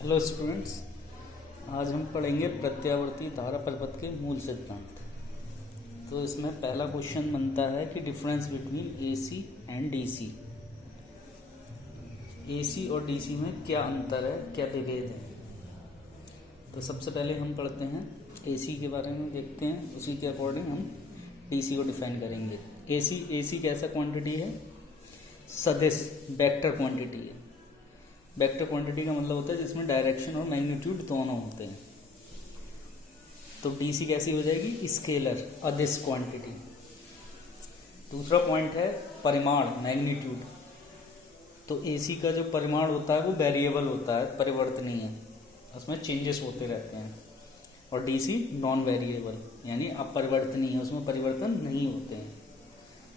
Hello students, आज हम पढ़ेंगे प्रत्यावर्ती धारा परिपथ के मूल सिद्धांत। तो इसमें पहला क्वेश्चन बनता है कि difference between AC and DC. AC और डीसी में क्या अंतर है, क्या विभेद है। तो सबसे पहले हम पढ़ते हैं एसी के बारे में, देखते हैं उसी के अकॉर्डिंग हम डीसी को डिफाइन करेंगे। एसी कैसा क्वांटिटी है? सदिश वेक्टर क्वांटिटी है। वेक्टर क्वांटिटी का मतलब होता है जिसमें डायरेक्शन और मैग्नीट्यूड दोनों होते हैं। तो डीसी कैसी हो जाएगी? स्केलर, अदिश क्वांटिटी। दूसरा पॉइंट है परिमाण, मैग्नीट्यूड। तो एसी का जो परिमाण होता है वो वेरिएबल होता है, परिवर्तनीय है, उसमें चेंजेस होते रहते हैं। और डीसी नॉन वेरिएबल यानी अपरिवर्तनीय है, उसमें परिवर्तन नहीं होते हैं।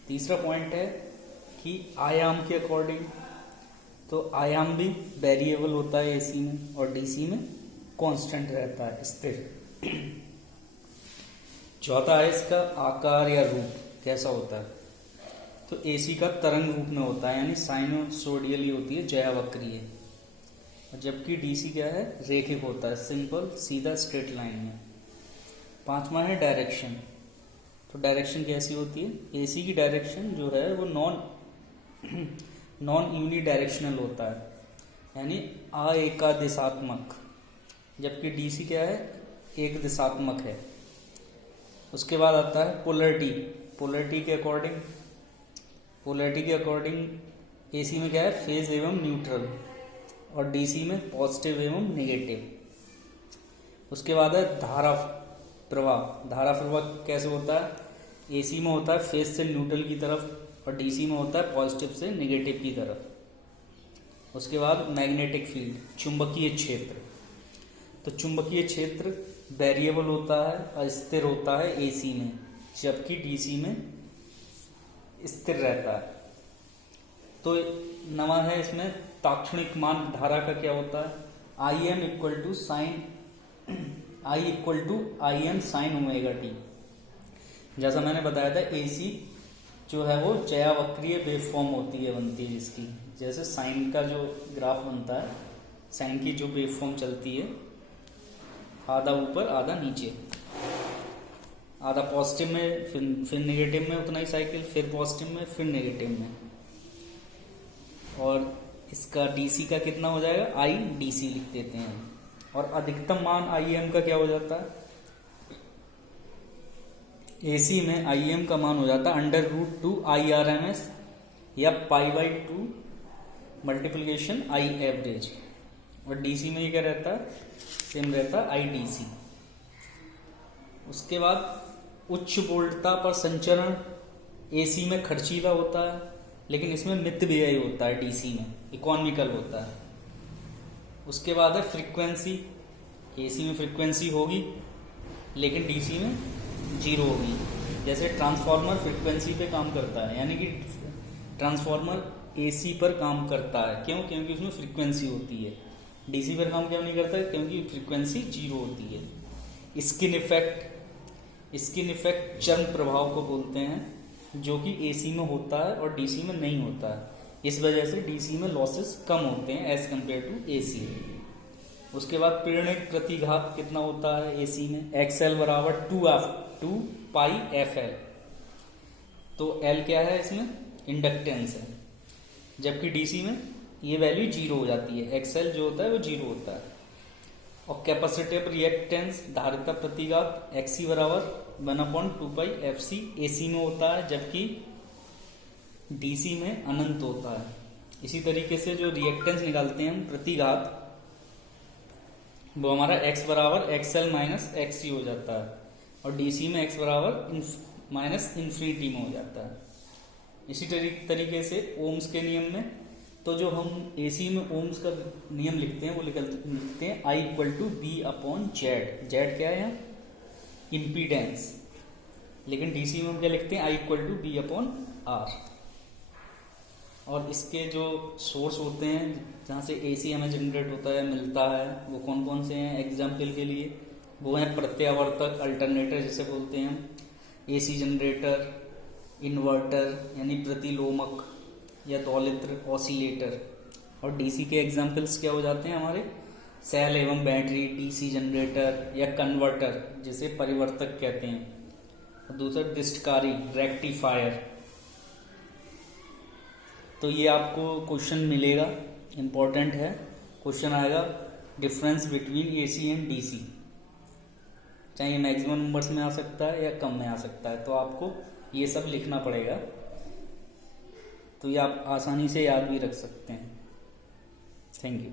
तीसरा पॉइंट है कि आयाम के अकॉर्डिंग, तो आयाम भी वेरिएबल होता है एसी में और डीसी में कांस्टेंट रहता है, स्थिर। चौथा है इसका आकार या रूप कैसा होता है। तो एसी का तरंग रूप में होता है यानी साइनोसोडियली होती है, ज्यावक्रीय। जबकि डीसी क्या है? रेखिक होता है, सिंपल सीधा स्ट्रेट लाइन में। पांचवा है डायरेक्शन। तो डायरेक्शन कैसी होती है? एसी की डायरेक्शन जो है वो नॉन यूनि डायरेक्शनल होता है यानी एका दिशात्मक। जबकि डीसी क्या है? एक दिशात्मक है। उसके बाद आता है पोलरिटी। पोलरिटी के अकॉर्डिंग एसी में क्या है? फेज एवं न्यूट्रल, और डीसी में पॉजिटिव एवं नेगेटिव। उसके बाद है धारा प्रवाह। धारा प्रवाह कैसे होता है? एसी में होता है फेज से न्यूट्रल की तरफ और डीसी में होता है पॉजिटिव से नेगेटिव की तरफ। उसके बाद मैग्नेटिक फील्ड, चुंबकीय क्षेत्र। तो चुंबकीय क्षेत्र वेरिएबल होता है, अस्थिर होता है एसी में, जबकि डीसी में स्थिर रहता है। तो नवा है इसमें ताक्षणिक मान धारा का क्या होता है? I equal to I N sine omega T. जैसा मैंने बताया था एसी जो है वो ज्यावक्रीय वेवफॉर्म होती है, बनती है जिसकी, जैसे साइन का जो ग्राफ बनता है, साइन की जो वेवफॉर्म चलती है, आधा ऊपर आधा नीचे, आधा पॉजिटिव में फिर नेगेटिव में उतना ही साइकिल, फिर पॉजिटिव में फिर नेगेटिव में। और इसका डीसी का कितना हो जाएगा? आई डीसी लिख देते हैं। और अधिकतम मान आई एम का क्या हो जाता है? एसी में आई एम का मान हो जाता है √2 IRMS या π/2 मल्टीप्लिकेशन आई एवरेज। और डीसी में ये क्या रहता है? सेम रहता है आई डीसी। उसके बाद उच्च वोल्टता पर संचरण एसी में खर्चीला होता है, लेकिन इसमें मितव्ययी होता है, डीसी में इकोनॉमिकल होता है। उसके बाद है फ्रीक्वेंसी। एसी में फ्रीक्वेंसी होगी लेकिन डीसी में जीरो होगी। जैसे ट्रांसफार्मर फ्रीक्वेंसी पे काम करता है, यानी कि ट्रांसफार्मर एसी पर काम करता है। क्यों? क्योंकि उसमें फ्रीक्वेंसी होती है। डीसी पर काम क्यों नहीं करता है? क्योंकि फ्रीक्वेंसी जीरो होती है। स्किन इफेक्ट चर्म प्रभाव को बोलते हैं, जो कि एसी में होता है और डीसी में नहीं होता है। इस वजह से डीसी में लॉसेस कम होते हैं एज कम्पेयर टू एसी। उसके बाद पीड़निक प्रतिघात कितना होता है एसी में? XL बराबर 2πFL। तो L क्या है इसमें? इंडक्टेंस है। जबकि डीसी में ये वैल्यू जीरो हो जाती है, XL जो होता है वो जीरो होता है। और कैपेसिटिव रिएक्टेंस, धारिता प्रतिघात, XC बराबर 1/2πFC एसी में होता है, जबकि डीसी में अनंत होता है। इसी तरीके से जो रिएक्टेंस निकालते हैं हम, प्रतिघात, वो हमारा x बराबर XL माइनस XC हो जाता है, और डीसी में x बराबर माइनस इन्फिनिटी में हो जाता है। इसी तरीके से ओम्स के नियम में, तो जो हम एसी में ओम्स का नियम लिखते हैं वो लिखते हैं I = B/Z। Z क्या है? इम्पीडेंस। लेकिन डीसी में हम क्या लिखते हैं? I = B/R। और इसके जो सोर्स होते हैं जहाँ से एसी हमें जनरेट होता है, मिलता है, वो कौन कौन से हैं? एग्जाम्पल के लिए वो हैं प्रत्यावर्तक, अल्टरनेटर जिसे बोलते हैं, एसी जनरेटर, इन्वर्टर यानी प्रतिलोमक या दोलित्र, ऑसिलेटर। और डीसी के एग्जाम्पल्स क्या हो जाते हैं हमारे? सेल एवं बैटरी, डीसी जनरेटर या कन्वर्टर जिसे परिवर्तक कहते हैं, और दूसरा दिष्टकारी रेक्टिफायर। तो ये आपको क्वेश्चन मिलेगा, इम्पोर्टेंट है। क्वेश्चन आएगा difference between AC and DC, चाहे ये मैक्सिमम नंबर्स में आ सकता है या कम में आ सकता है, तो आपको ये सब लिखना पड़ेगा। तो ये आप आसानी से याद भी रख सकते हैं। Thank you.